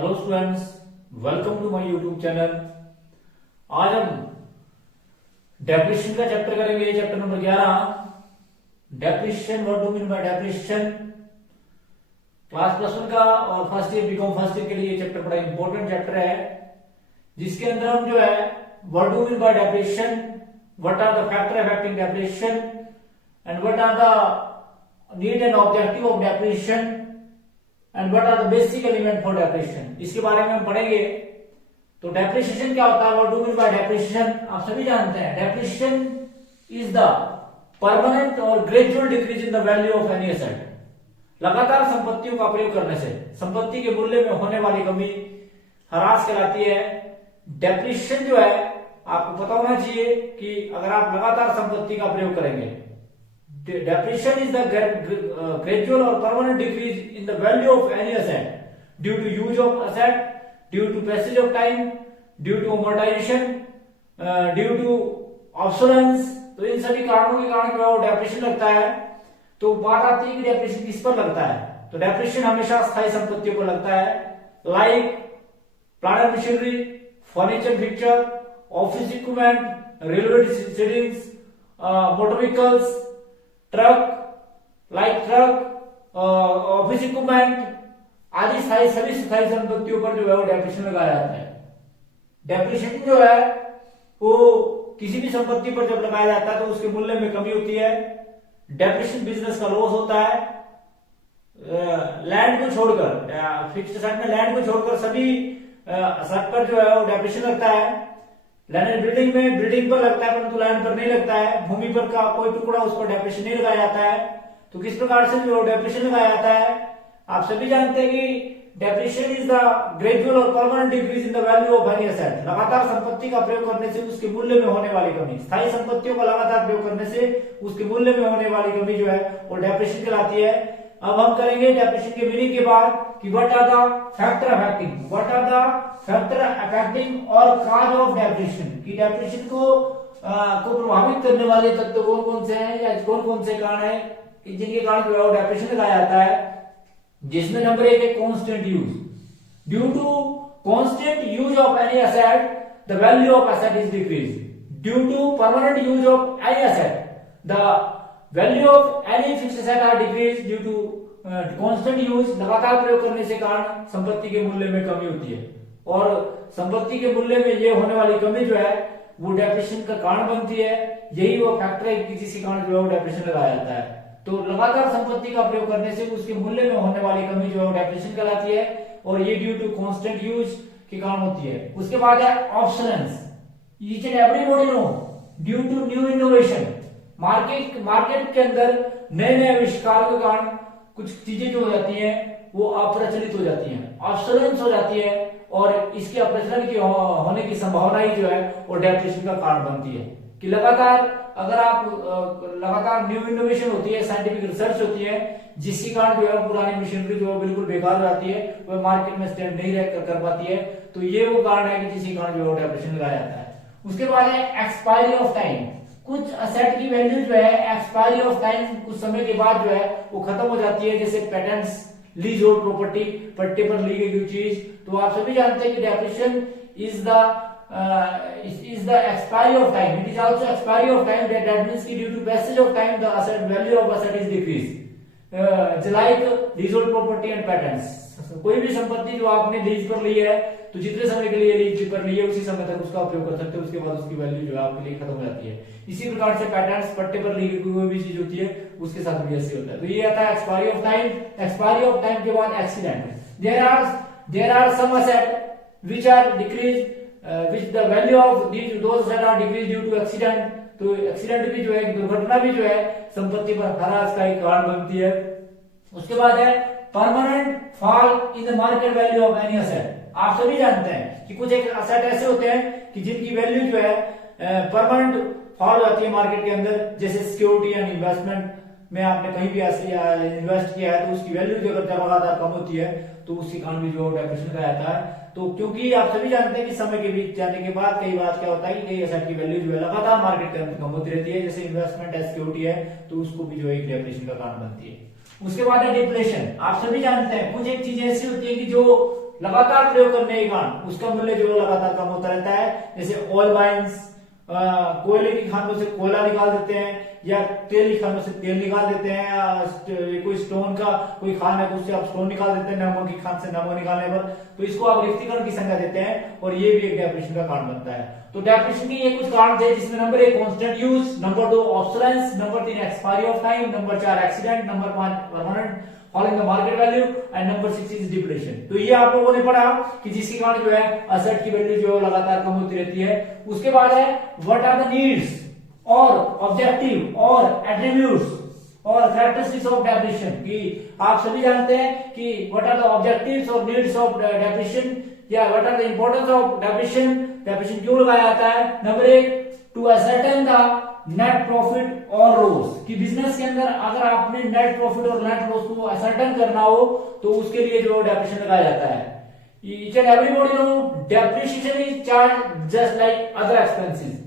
Hello students, welcome to my YouTube channel. आज हम depreciation का चैप्टर करेंगे। ये chapter number 11 depreciation. What do mean by depreciation. Class plus one का और first year BCom first year के लिए ये चैप्टर बड़ा इंपॉर्टेंट चैप्टर है, जिसके अंदर हम जो है what do mean by depreciation, what are the factor affecting depreciation and what are the need and objective of depreciation and what are the basic element for depreciation, इसके बारे में हम पढ़ेंगे। तो डेप्रिसिएशन क्या होता है, what do mean by depreciation, आप सभी जानते हैं। डेप्रिसिएशन इज द परमानेंट और gradual decrease in the value of any asset. लगातार संपत्तियों का प्रयोग करने से संपत्ति के मूल्य में होने वाली कमी ह्रास कहलाती है। डेप्रिसिएशन जो है, आपको पता होना चाहिए कि अगर आप लगातार संपत्ति का प्रयोग करेंगे, depreciation is the gradual or permanent decrease in the value of any asset due to use of asset, due to passage of time, due to amortization, due to obsolescence। तो इन सभी कारणों के कारण जो है वो डेप्रिसिएशन लगता है। तो बात आती है कि डेप्रिसिएशन किस पर लगता है, तो डेप्रिसिएशन हमेशा स्थायी संपत्तियों पर लगता है, like plant and machinery, furniture fixture, office equipment, railway sidings, motor vehicles, truck, office equipment आदि सभी स्थायी संपत्तियों पर जो है वो डेप्रिसिएशन लगाया जाता है। डेप्रिसिएशन जो है वो किसी भी संपत्ति पर जब लगाया जाता है तो उसके मूल्य में कमी होती है। डेप्रिसिएशन बिजनेस का लॉस होता है। लैंड को छोड़कर, फिक्स्ड एसेट में लैंड को छोड़कर सभी एसेट पर जो है वो डेप्रिसिएशन लगता है। लैंड बिल्डिंग में बिल्डिंग पर लगता है परंतु लैंड पर नहीं लगता है। भूमि पर का कोई टुकड़ा उस पर डेप्रिसिएशन नहीं लगाया जाता है। तो किस प्रकार से जो डेप्रिसिएशन लगाया जाता है, आप सभी जानते हैं कि डेप्रिसिएशन इज द ग्रेजुअल और permanent decrease in the value of any asset. लगातार संपत्ति का प्रयोग करने से उसके मूल्य में होने वाली कमी, स्थायी संपत्तियों का लगातार प्रयोग करने से उसके मूल्य में होने वाली कमी जो है वो डेप्रिसिएशन कहलाती है। अब हम करेंगे डेप्रिसिएशन के मीनिंग के बाद कि what are the factor affecting, what are the factor affecting और काज ऑफ डेप्रिसिएशन, कि डेप्रिसिएशन को प्रभावित करने वाले तत्व कौन कौन से हैं या कौन कौन से कारण है कि जिनके कारण जो है डेप्रिसिएशन लगाया जाता है। जिसमें नंबर 1 है constant use. Due to constant use of any asset the value of asset is decrease. Due to permanent use of any asset the value of any fixed asset are decrease due to constant use. लगातार प्रयोग करने से कारण संपत्ति के मूल्य में कमी होती है और संपत्ति के मूल्य में ये होने वाली कमी जो है वो डेप्रिसिएशन का कारण बनती है। यही वो फैक्टर है कि जिसके कारण जो है वो डेप्रिसिएशन लगाया जाता है। तो लगातार संपत्ति का प्रयोग करने से उसके मूल्य में होने वाली कमी जो है डेप्रिसिएशन कहलाती है और ये ड्यू टू कांस्टेंट यूज के कारण होती है। उसके बाद है obsolescence. Each and everybody know due to new innovation. Market के अंदर नए नए आविष्कार के कारण कुछ चीजें जो हो जाती हैं वो अप्रचलित हो जाती हैं, ऑब्सोलेंस हो जाती है और इसके अप्रचलन की होने की संभावना ही जो है वो डेप्रिसिएशन का कारण बनती है। कि लगातार अगर आप लगातार न्यू इनोवेशन होती है, साइंटिफिक रिसर्च होती है, जिसके कारण जो है पुरानी मशीनरी जो है बिल्कुल बेकार हो जाती है, वह मार्केट में स्टैंड नहीं कर पाती है। तो ये वो कारण है कि जिसके कारण जो है डेप्रिसिएशन लगाया जाता है। उसके बाद है एक्सपायरी ऑफ टाइम। कुछ असेट की वैल्यू जो है एक्सपायरी ऑफ टाइम कुछ समय के बाद जो है वो खत्म हो जाती है, जैसे पेटेंट्स, लीज होल्ड प्रॉपर्टी, पट्टे पर ली गई चीज। तो आप सभी जानते हैं कि depreciation is the expiry of time. It is also expiry of time, that means कि due to passage of time the asset value of asset is decrease. Like lease hold property and patents. कोई भी संपत्ति जो आपने lease पर ली है तो जितने समय के लिए लीज पर ली है उसी समय तक उसका उपयोग कर सकते हो, उसके बाद उसकी वैल्यू जो है आपके लिए खत्म हो जाती है। इसी प्रकार से पेटेंट्स, पट्टे पर ली गई कोई भी चीज होती है उसके साथ भी ऐसे होता है। तो ये आता है expiry of time. Expiry of time के बाद accident. There are some asset which are decrease which the value of those asset are decrease due to accident. तो एक्सीडेंट भी जो है, दुर्घटना भी जो है संपत्ति पर ह्रास का एक कारण बनती है। उसके बाद है permanent fall in the market value of any asset. आप सभी जानते हैं कि कुछ एक एसेट ऐसे होते हैं कि जिनकी वैल्यू जो है परमानेंट फॉल हो जाती है मार्केट के अंदर, जैसे सिक्योरिटी एंड इन्वेस्टमेंट में आपने कहीं भी ऐसे इन्वेस्ट किया है तो उसकी वैल्यू जो अगर लगातार कम होती है तो उसके कारण भी जो डेप्रिसिएशन का आता है। तो क्योंकि आप सभी जानते हैं कि समय के बीच जाने के बाद कई बार क्या होता है कि कई एसेट की वैल्यू जो है लगातार मार्केट के अंदर कम होती रहती है, जैसे इन्वेस्टमेंट है, सिक्योरिटी है, तो उसको भी जो है डेप्रिसिएशन का कारण बनती है। उसके बाद है डिप्लेशन। आप सभी जानते हैं कुछ एक चीज ऐसी होती है कि जो लगातार प्रयोग करने के कारण उसका मूल्य जो है लगातार कम होता रहता है। जैसे ऑयल माइंस, कोयले की खानों से कोयला निकाल देते हैं, या तेल की खानों से तेल निकाल देते हैं, या कोई स्टोन का कोई खान है तो उससे आप स्टोन निकाल देते हैं नमक की खान से नमक निकालने पर, तो इसको आप रिक्तीकरण की संज्ञा देते हैं और ये भी एक डेप्रिसिएशन का कारण बनता है। तो डेप्रिसिएशन के ये कुछ कारण थे, जिसमें number 1 constant use, number 2 obsolescence, number 3 expiry of time, number 4 accident, number 5 permanent following the market value, and number 6 is depression. तो ये आप लोगों ने पढ़ा कि जिसके कारण जो है असेट की वैल्यू जो है लगातार कम होती रहती है। उसके बाद है व्हाट आर द नीड्स और ऑब्जेक्टिव और एट्रीब्यूट्स और कैरेक्टरिस्टिक्स ऑफ डेप्रिसिएशन, कि आप सभी जानते हैं कि व्हाट आर द ऑब्जेक्टिव्स और नीड्स ऑफ डेप्रिसिएशन, या what are the importance of depreciation, depreciation क्यों लगाया जाता है। Number 1 to ascertain the net profit और लॉस, कि बिजनेस के अंदर अगर आपने नेट प्रॉफिट और नेट लॉस को असर्टेन करना हो तो उसके लिए जो डेप्रिसिएशन लगाया जाता है। Each and everybody know depreciation is charge just like other expenses,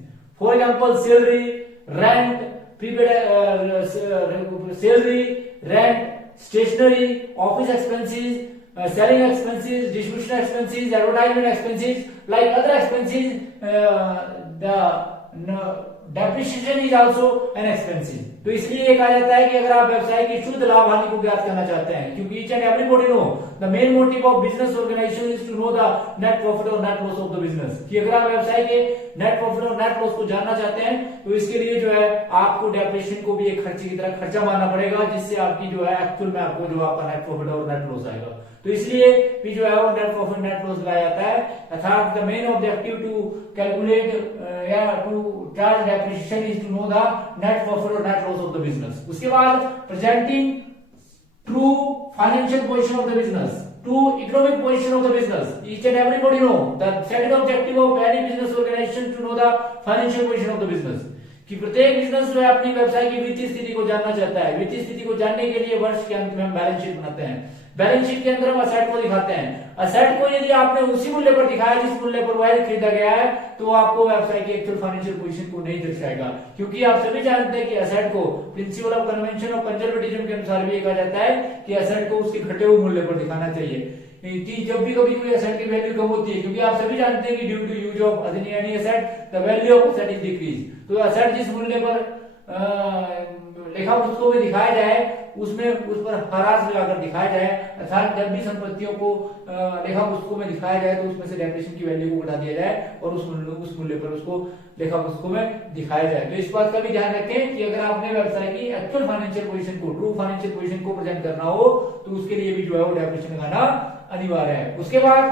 for example salary, rent, prepaid salary, rent, stationery, office expenses, selling expenses, distribution expenses, advertisement expenses, like other expenses, the depreciation is also an expenses। तो इसलिए ये कहा जाता है कि अगर आप व्यवसाय की शुद्ध लाभ हानि को ज्ञात करना चाहते हैं, क्योंकि each and everybody know the main motive of business organization is to know the net profit और net loss of the business, कि अगर आप व्यवसाय के नेट प्रॉफिट और नेट लॉस को जानना चाहते हैं तो इसके लिए जो है आपको डेप्रिसिएशन को भी एक खर्चे की तरह खर्चा मानना पड़ेगा, जिससे आपकी जो है एक्चुअल में आपको जो आपका नेट प्रॉफिट और नेट लॉस आएगा। तो इसलिए भी जो है वो नेट प्रॉफिट नेट लॉस लगाया जाता है, अर्थात the main objective to calculate या to charge depreciation is to know the net profit और net loss of the business. उसके बाद presenting true financial position of the business, true economic position of the business. Each and everybody know the second objective of any business organization to know the financial position of the business, कि प्रत्येक business जो है अपनी व्यवसाय की वित्तीय स्थिति को जानना चाहता है। वित्तीय स्थिति को जानने के लिए वर्ष के अंत में हम बैलेंस शीट बनाते हैं। बैलेंस शीट के अंदर हम असेट को दिखाते हैं। असेट को यदि आपने उसी मूल्य पर दिखाया जिस मूल्य पर वह खरीदा गया है तो आपको व्यवसाय की एक्चुअल फाइनेंशियल पोजीशन को नहीं दर्शाएगा, क्योंकि आप सभी जानते हैं कि असेट को principle of convention of conservatism के अनुसार भी कहा जाता है कि असेट को उसके घटे हुए मूल्य पर दिखाना चाहिए। जब भी कभी कोई असेट की वैल्यू कम होती है, क्योंकि आप सभी जानते हैं कि due to use of any asset the value of asset is decrease. तो असेट जिस मूल्य पर लेखा पुस्तकों में दिखाया जाए उसमें उस पर हरास लगाकर दिखाया जाए, अर्थात जब भी संपत्तियों को लेखा पुस्तकों में दिखाया जाए तो उसमें से डेप्रिसिएशन की वैल्यू को घटा दिया जाए और उस मूल्य पर उसको लेखा पुस्तकों में दिखाया जाए। तो इस बात का भी ध्यान रखें कि अगर आपने व्यवसाय की एक्चुअल फाइनेंशियल पोजीशन को, ट्रू फाइनेंशियल पोजीशन को प्रेजेंट करना हो तो उसके लिए भी जो है वो डेप्रिसिएशन लगाना अनिवार्य है। उसके बाद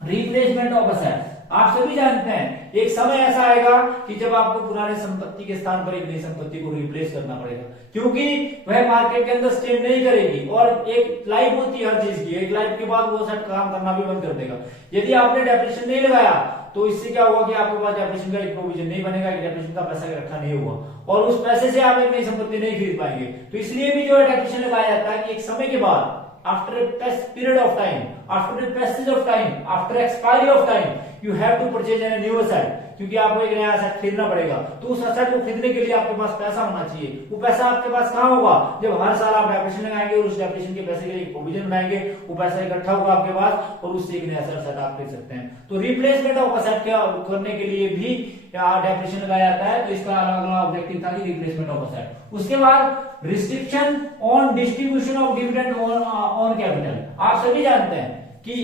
रिप्लेसमेंट ऑफ असेट, आप सभी जानते हैं एक समय ऐसा आएगा कि जब आपको पुराने संपत्ति के स्थान पर एक नई संपत्ति को रिप्लेस करना पड़ेगा, क्योंकि वह मार्केट के अंदर स्टैंड नहीं करेगी और एक लाइफ होती है हर चीज की, एक लाइफ के बाद वो सेट काम करना भी बंद कर देगा। यदि आपने डेप्रिसिएशन नहीं लगाया तो इससे क्या होगा कि आपके पास डेप्रिसिएशन का एक प्रोविजन नहीं बनेगा, डेप्रिसिएशन का पैसा रखा नहीं होगा और उस पैसे से आप एक नई संपत्ति नहीं खरीद पाएंगे। तो इसलिए भी जो है डेप्रिसिएशन लगाया जाता है कि एक समय के बाद after a period of time, after the passage of time, after expiry of time, you have to purchase a new asset, क्योंकि आपको एक नया एसेट खरीदना पड़ेगा। तो उस एसेट को खरीदने के लिए आपके पास पैसा होना चाहिए। वो पैसा आपके पास कहाँ होगा? जब हर साल आप डेप्रिसिएशन लगाएंगे और उस डेप्रिसिएशन के पैसे के लिए प्रोविजन बनाएंगे, वो पैसा इकट्ठा होगा आपके पास और उससे एक नया एसेट आप खरीद सकते हैं। तो रिप्लेसमेंट ऑफ एसेट करने के लिए भी डेप्रिसिएशन लगाया जाता है। तो इसका अगला ऑब्जेक्टिव था कि रिप्लेसमेंट ऑफ एसेट। उसके बाद restriction on distribution of dividend on capital, आप सभी जानते हैं कि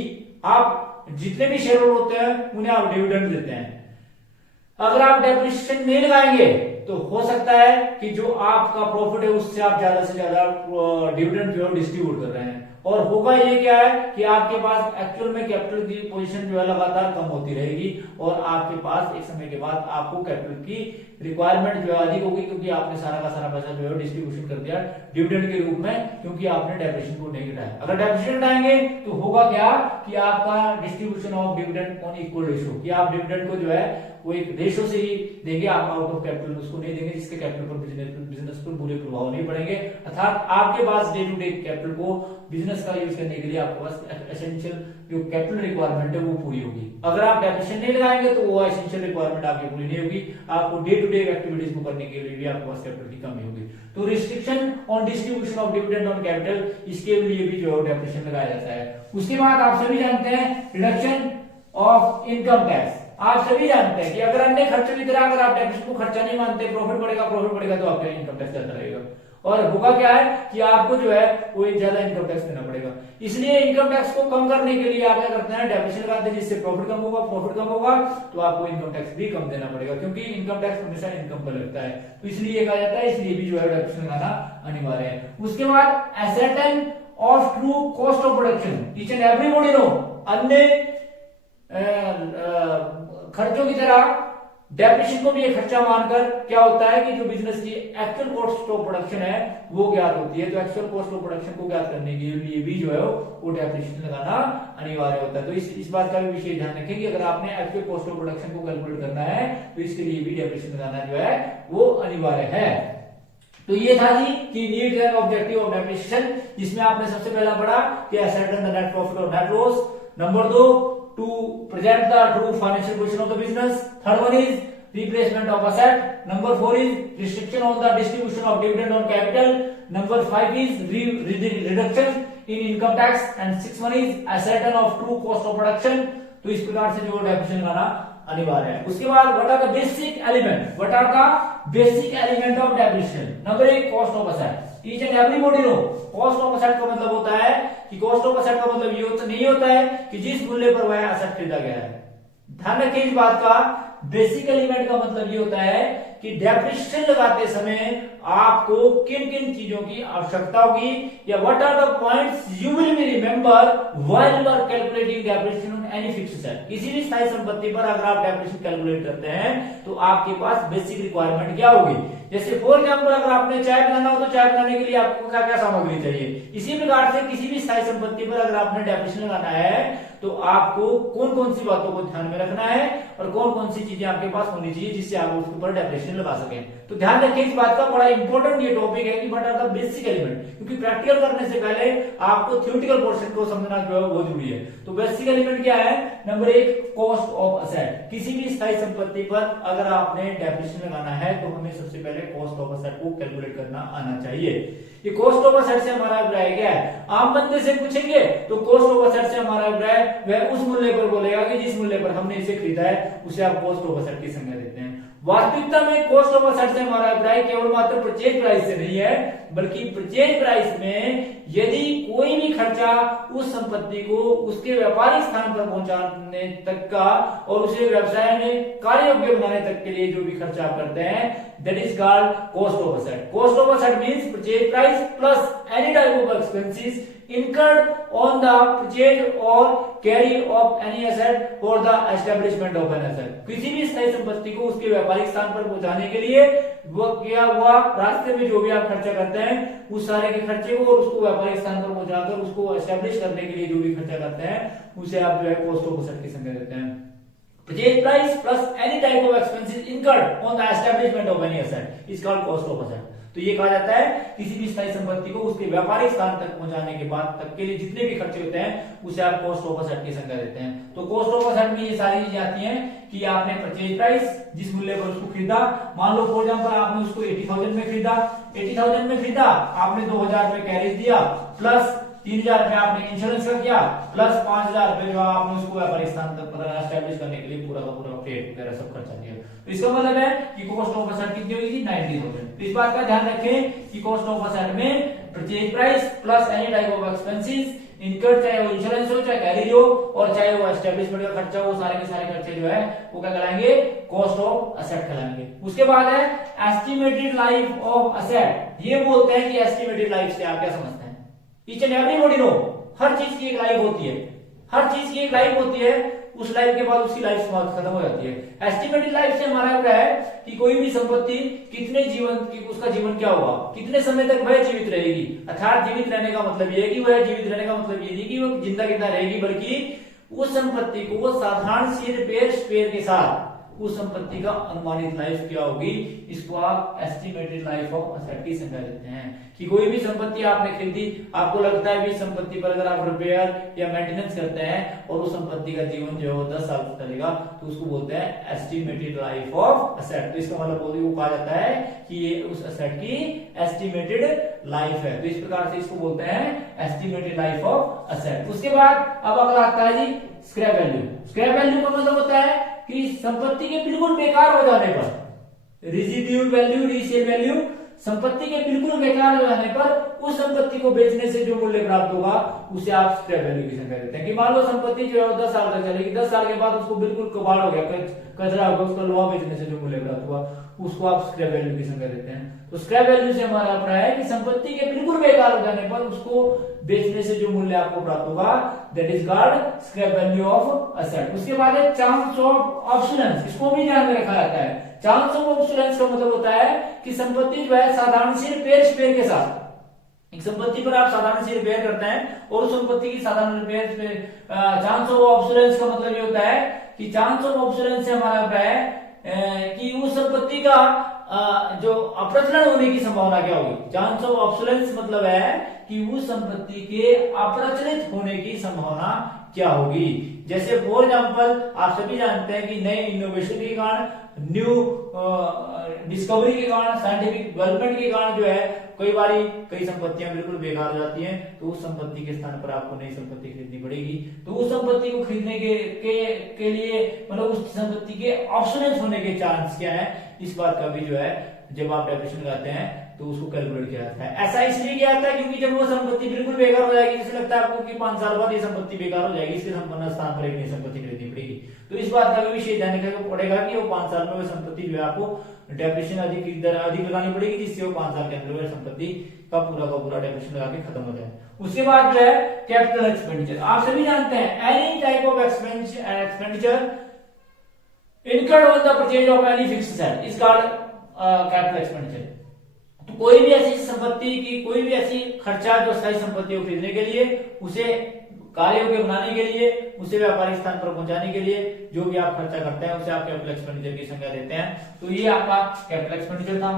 आप जितने भी शेयर होल्डर होते हैं उन्हें आप डिविडेंड देते हैं। अगर आप डेप्रिसिएशन नहीं लगाएंगे तो हो सकता है कि जो आपका प्रॉफिट है उससे आप ज्यादा से ज्यादा डिविडेंड जो है डिस्ट्रीब्यूट कर रहे हैं, और होगा ये क्या है कि आपके पास एक्चुअल में कैपिटल की पोजीशन जो है लगातार कम होती रहेगी और आपके पास एक समय के बाद आपको कैपिटल की रिक्वायरमेंट जो है अधिक होगी, क्योंकि आपने सारा का सारा पैसा जो है डिस्ट्रीब्यूशन कर दिया डिविडेंड के रूप में, क्योंकि आपने डेप्रिसिएशन को नहीं घटाया। अगर डेप्रिसिएशन घटाएंगे तो होगा क्या कि आपका distribution of dividend on equal ratio, कि आप डिविडेंड को जो है वो एक रेशो से ही देंगे, आप आउट ऑफ कैपिटल उसको नहीं देंगे जिसके कैपिटल पर बिजनेस पर बुरे प्रभाव नहीं पड़ेंगे। अर्थात आपके पास डे टू डे कैपिटल को बिजनेस का यूज करने के लिए आपके पास एसेंशियल जो कैपिटल रिक्वायरमेंट है वो पूरी होगी। अगर आप डेप्रिसिएशन नहीं लगाएंगे तो वो एसेंशियल रिक्वायरमेंट आपकी पूरी नहीं होगी, आपको डे टू डे एक्टिविटीज को करने के लिए भी आपके पास कैपिटल की कमी होगी। तो restriction on distribution of dividend on capital, इसके लिए भी जो है डेप्रिसिएशन लगाया जाता है। उसके बाद आप सभी जानते हैं रिडक्शन ऑफ इनकम टैक्स। आप सभी जानते हैं कि अगर अन्य खर्चों की तरह अगर आप डेप्रिसिएशन को खर्चा नहीं मानते, प्रॉफिट बढ़ेगा तो आपका इनकम टैक्स ज्यादा रहेगा, और होगा क्या है कि आपको जो है वो ज्यादा इनकम टैक्स देना पड़ेगा। इसलिए इनकम टैक्स को कम करने के लिए आप क्या करते हैं, डेप्रिसिएशन लगाते हैं, जिससे प्रॉफिट कम होगा तो आपको इनकम टैक्स भी कम देना पड़ेगा, क्योंकि इनकम टैक्स हमेशा इनकम पर लगता है। तो इसलिए कहा जाता है, इसलिए भी जो है डेप्रिसिएशन लगाना अनिवार्य है। उसके बाद ascertain of true cost of production, each and everybody know, अन्य खर्चों की तरह डेप्रिसिएशन को भी एक खर्चा मानकर क्या होता है कि जो बिजनेस की एक्चुअल कॉस्ट ऑफ प्रोडक्शन है वो ज्ञात होती है। तो एक्चुअल कॉस्ट ऑफ प्रोडक्शन को ज्ञात करने के लिए भी जो है वो डेप्रिसिएशन लगाना अनिवार्य होता है। तो इस बात का भी विशेष ध्यान रखें कि अगर आपने एक्चुअल कॉस्ट ऑफ प्रोडक्शन को कैलकुलेट करना है तो इसके लिए भी डेप्रिसिएशन लगाना जो है वो अनिवार्य है। तो ये था जी कि need and objective of depreciation, जिसमें आपने सबसे पहला पढ़ा कि asset and the net profit और net loss. Number 2, to present the true financial position of the business. Third one is replacement of asset. Number 4 is restriction on the distribution of dividend on capital. Number 5 is reduction in income tax, and 6th one is asset and of true cost of production. तो इस प्रकार से जो definition लगाना अनिवार्य है। उसके बाद what are the basic element, what are the basic element of definition. Number 1, cost of asset. Each and everybody know cost of asset का मतलब होता है कि कॉस्ट ऑफ असेट का मतलब ये नहीं होता है कि जिस मूल्य पर वह असेट खरीदा गया है। ध्यान रखिए इस बात का, बेसिक एलिमेंट का मतलब ये होता है कि डेप्रिसिएशन लगाते समय आपको किन किन चीजों की आवश्यकता होगी, या what are the points you will be remember while you are calculating depreciation on any fixed asset. किसी भी स्थायी संपत्ति पर अगर आप डेप्रिसिएशन कैलकुलेट करते हैं तो आपके पास बेसिक रिक्वायरमेंट क्या होगी। जैसे फॉर एग्जांपल अगर आपने चाय बनाना हो तो चाय बनाने के लिए आपको क्या क्या सामग्री चाहिए। इसी प्रकार से किसी भी स्थायी संपत्ति पर अगर आपने डेप्रिसिएशन लगाना है तो आपको कौन कौन सी बातों को ध्यान में रखना है और कौन कौन सी चीजें आपके पास होनी चाहिए जिससे आप उसके ऊपर डेप्रिसिएशन लगा सकें। तो ध्यान रखिए इस बात का, बड़ा इंपॉर्टेंट ये टॉपिक है कि what are the basic element, क्योंकि प्रैक्टिकल करने से पहले आपको थ्योरेटिकल पोर्शन को समझना जो है बहुत जरूरी है। तो बेसिक एलिमेंट क्या है। Number 1, cost of asset. किसी भी स्थायी संपत्ति पर अगर आपने डेप्रिसिएशन लगाना है तो हमें सबसे पहले कॉस्ट ऑफ असेट को कैलकुलेट करना आना चाहिए। ये कॉस्ट ऑफ असेट से हमारा अभिप्राय क्या है, आम बंदे से पूछेंगे तो कॉस्ट ऑफ असेट से हमारा अभिप्राय वह उस मूल्य पर बोलेगा कि जिस मूल्य पर हमने इसे खरीदा है उसे आप कॉस्ट ऑफ असेट की संज्ञा देते हैं। वास्तविकता में कॉस्ट ऑफ असेट से हमारा अभिप्राय केवल मात्र परचेज प्राइस से नहीं है, बल्कि परचेज प्राइस में यदि कोई भी खर्चा उस संपत्ति को उसके व्यापारिक स्थान पर पहुंचाने तक का और उसे व्यवसाय में कार्य योग्य बनाने तक के लिए जो भी खर्चा आप करते हैं, that is called cost of asset. Cost of asset means purchase price plus any type of expenses incurred on the purchase or carry of any asset for the establishment of an asset। किसी भी स्थायी संपत्ति को उसके व्यापारिक स्थान पर पहुंचाने के लिए वो क्या हुआ, रास्ते में जो भी आप खर्चा करते हैं उस सारे के खर्चे को और उसको व्यापारिक स्थान पर पहुंचाकर उसको एस्टेब्लिश करने के लिए जो भी खर्चा करते हैं उसे आप जो है कॉस्ट ऑफ असेट की संज्ञा देते हैं। Purchase price plus any type of expenses incurred on the establishment of any asset is called cost of asset। तो ये कहा जाता है किसी भी स्थायी संपत्ति को उसके व्यापारिक स्थान तक पहुंचाने के बाद तक के लिए जितने भी खर्चे होते हैं उसे आप कॉस्ट ऑफ असेट की संज्ञा देते हैं। तो कॉस्ट ऑफ असेट में ये सारी चीजें आती हैं कि आपने परचेज प्राइस जिस मूल्य पर उसको खरीदा, मान लो फॉर एग्जांपल आपने उसको 80,000 में खरीदा, 80,000 में खरीदा, आपने 2,000 रुपए कैरेज दिया, प्लस 3,000 रुपए आपने इंश्योरेंस का किया, प्लस 5,000 रुपए जो आपने उसको व्यापारिक स्थान तक एस्टैब्लिश करने के लिए पूरा का पूरा फ्रेट वगैरह सब खर्चा दिया। तो इसका मतलब है कि कॉस्ट ऑफ असेट कितनी होगी, 90,000। तो इस बात का ध्यान रखें कि कॉस्ट ऑफ असेट में purchase price plus any type of expenses incurred, चाहे वो इंश्योरेंस हो चाहे कैरेज हो और चाहे वो एस्टैब्लिशमेंट का खर्चा हो, सारे के सारे खर्चे जो है वो क्या कहलाएंगे, कॉस्ट ऑफ असेट कहलाएंगे। उसके बाद है एस्टिमेटेड लाइफ ऑफ असेट। ये बोलते हैं कि एस्टिमेटेड लाइफ से आप क्या समझते हैं। ईच एंड एवरीबॉडी नो हर चीज की एक लाइफ होती है, हर चीज की एक लाइफ होती है, उस लाइफ के बाद उसकी लाइफ समाप्त खत्म हो जाती है। एस्टिमेटेड लाइफ से हमारा क्या है कि कोई भी संपत्ति कितने जीवन की, उसका जीवन क्या होगा, कितने समय तक वह जीवित रहेगी। अर्थात जीवित रहने का मतलब ये है कि वह जीवित रहने का मतलब ये नहीं कि वो जिंदा कितना रहेगी, बल्कि उस संपत्ति को वो साधारण सी रिपेयर स्पेयर के साथ उस संपत्ति का अनुमानित लाइफ क्या होगी, इसको आप एस्टिमेटेड लाइफ ऑफ असेट की संज्ञा देते हैं। कि कोई भी संपत्ति आपने खरीदी, आपको लगता है भी संपत्ति पर अगर आप रिपेयर या मेंटेनेंस करते हैं और उस संपत्ति का जीवन जो है वो 10 साल तक चलेगा, तो उसको बोलते हैं एस्टिमेटेड लाइफ ऑफ असेट। तो इसका मतलब वो कहा जाता है कि ये उस असेट की एस्टिमेटेड लाइफ है। तो इस प्रकार से इसको बोलते हैं एस्टिमेटेड लाइफ ऑफ असेट। उसके बाद अब अगला आता है जी स्क्रैप वैल्यू। स्क्रैप वैल्यू का मतलब होता है कि संपत्ति के बिल्कुल बेकार हो जाने पर, रेजिड्यूल वैल्यू, रीसेल वैल्यू, संपत्ति के बिल्कुल बेकार हो जाने पर उस संपत्ति को बेचने से जो मूल्य प्राप्त होगा उसे आप स्क्रैप वैल्यू की संख्या देते हैं। कि मान लो संपत्ति जो है 10 साल तक चलेगी, 10 साल के बाद उसको बिल्कुल कबाड़ हो गया, कचरा हो गया, उसका लोहा बेचने से जो मूल्य प्राप्त हुआ उसको आप स्क्रैप वैल्यू की संख्या देते हैं। तो स्क्रैप वैल्यू से हमारा अपना है कि संपत्ति के बिल्कुल बेकार हो जाने पर उसको बेचने से जो मूल्य आपको प्राप्त होगा, that is called scrap value of asset. उसके बाद है चांस ऑफ ऑब्सोलेंस। इसको भी ध्यान में रखा जाता है। चांस ऑफ ऑब्सोलेंस का मतलब होता है कि संपत्ति जो है साधारण सी रिपेयर के साथ, एक संपत्ति पर आप साधारण सी रिपेयर करते हैं और उस संपत्ति की साधारण रिपेयर पे चांस ऑफ ऑब्सोलेंस का मतलब ये होता है कि चांस ऑफ ऑब्सोलेंस से हमारा है कि उस संपत्ति का जो अप्रचलन होने की संभावना क्या होगी। चांस ऑफ ऑब्सोलेंस मतलब है कि उस संपत्ति के अप्रचलित होने की संभावना क्या होगी। जैसे फॉर एग्जाम्पल आप सभी जानते हैं कि नए इनोवेशन के कारण, न्यू डिस्कवरी के कारण, साइंटिफिक डेवलपमेंट के कारण जो है कई बारी कई संपत्तियां बिल्कुल बेकार हो जाती हैं, तो उस संपत्ति के स्थान पर आपको नई संपत्ति खरीदनी पड़ेगी। तो उस संपत्ति को खरीदने के लिए मतलब उस संपत्ति के ऑब्सोलेंस होने के चांस क्या है, इस बात का भी जो है जब आप डेफिनेशन लगाते हैं तो उसको कैलकुलेट किया जाता है। ऐसा इसलिए किया जाता है क्योंकि जब वो संपत्ति बिल्कुल बेकार हो जाएगी, जैसे लगता है आपको कि 5 साल बाद ये संपत्ति बेकार हो जाएगी, इसके संपन्न स्थान पर एक नई संपत्ति खरीदनी पड़ेगी। तो इस बात का भी विशेष ध्यान रखना पड़ेगा कि वो 5 साल में वो संपत्ति जो है आपको डेप्रिसिएशन अधिक लगानी पड़ेगी, जिससे वो 5 साल के अंदर संपत्ति का पूरा डेप्रिसिएशन लगा के खत्म हो जाए। उसके बाद जो है कैपिटल एक्सपेंडिचर। आप सभी जानते हैं any type of expenditure incurred on the purchase of any fixed asset is called capital expenditure. तो कोई भी ऐसी संपत्ति की, कोई भी ऐसी खर्चा जो स्थायी संपत्ति को खरीदने के लिए, उसे कार्य योग्य बनाने के लिए, उसे व्यापारिक स्थान पर पहुंचाने के लिए जो भी आप खर्चा करते हैं उसे आप कैपिटल एक्सपेंडिचर की संज्ञा देते हैं। तो ये आपका कैपिटल एक्सपेंडिचर था।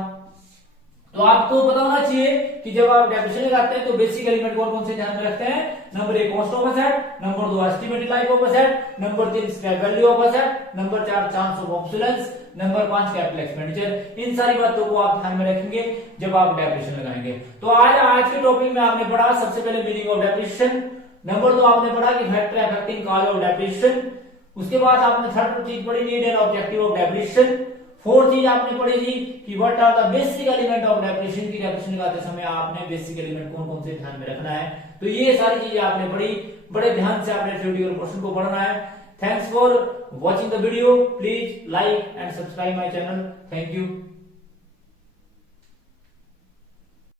तो आपको पता होना चाहिए कि जब आप डेफिनेशन लगाते हैं तो बेसिक एलिमेंट कौन कौन से ध्यान में रखते हैं। Number 1 cost of asset, number 2 estimated life of asset, number 3 scrap value of asset, number 4 chance of obsolescence, number 5 capital expenditure. इन सारी बातों को आप ध्यान में रखेंगे जब आप डेफिनेशन लगाएंगे। तो आज के टॉपिक में आपने पढ़ा सबसे पहले मीनिंग ऑफ डेप्रिसिएशन, नंबर 2 आपने पढ़ा कि factor affecting cause of depreciation, उसके बाद आपने थर्ड चीज पढ़ी need and objective of depreciation, fourth चीज आपने पढ़ी थी कि what are the basic element of depreciation. की डेप्रिसिएशन लगाते समय आपने बेसिक एलिमेंट कौन कौन से ध्यान में रखना है। तो ये सारी चीजें आपने पढ़ी, बड़े ध्यान से आपने थ्योरेटिकल पोर्शन को पढ़ना है। Thanks for watching the video, please like and subscribe my channel. Thank you.